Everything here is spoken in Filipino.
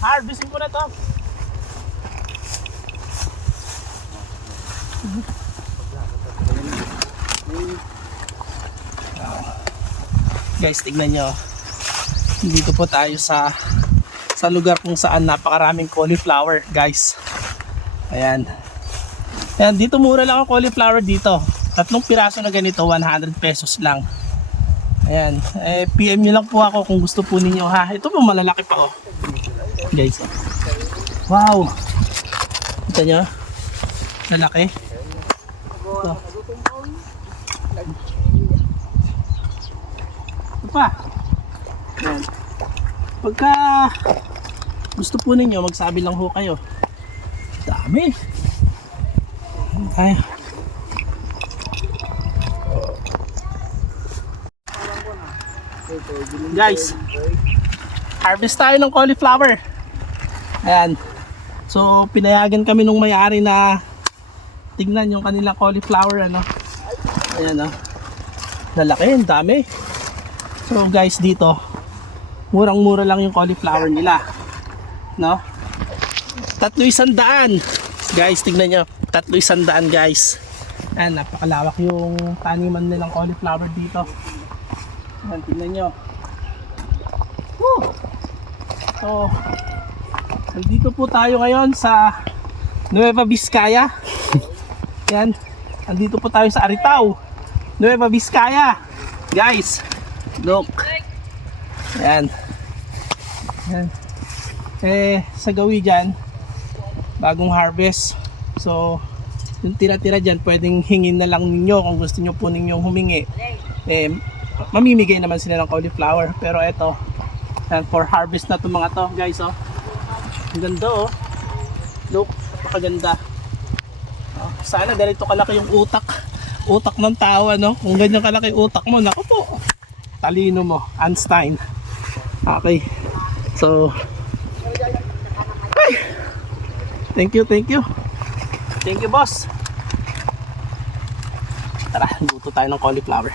Harvestin ko na to. Guys, tignan nyo. Dito po tayo sa lugar kung saan napakaraming cauliflower, guys. Ayan. Ayan, dito mura lang ang cauliflower dito. 3 piraso na ganito, 100 pesos lang. Ayan. PM nyo lang po ako kung gusto po ninyo, ha. Ito po malalaki pa, oh. Guys, oh. Wow. Kita nyo? Lalaki. Ito. Ito pa. Ayan. Pagka gusto po ninyo, magsabi lang ho kayo. Dami. Ay. Guys, harvest tayo ng cauliflower. Ayan. So, pinayagan kami nung may-ari na tignan yung kanilang cauliflower, ano. Ayan, oh. Lalaki, ang dami. So, guys, dito murang-mura lang yung cauliflower nila, no? 300 guys, tignan nyo, 300 guys. Ayan, napakalawak yung taniman nilang cauliflower dito. Ayan, tignan nyo. Woo! So, nandito po tayo ngayon sa Nueva Vizcaya. Ayan, nandito po tayo sa Aritao, Nueva Vizcaya. Guys, look. Ayan. Ayan. Sa gawi dyan, bagong harvest. So, yung tira-tira dyan, pwedeng hingin na lang ninyo kung gusto nyo po ninyong humingi. Mamimigay naman sila ng cauliflower. Pero eto, ayan, for harvest na itong mga to, guys, oh. Ang ganda, oh. Look, napakaganda. Oh, sana ganito kalaki yung utak ng tao, ano? Kung ganyan kalaki utak mo, naku po, talino mo, Einstein. Okay, so ay, thank you boss. Tara, luto tayo ng cauliflower.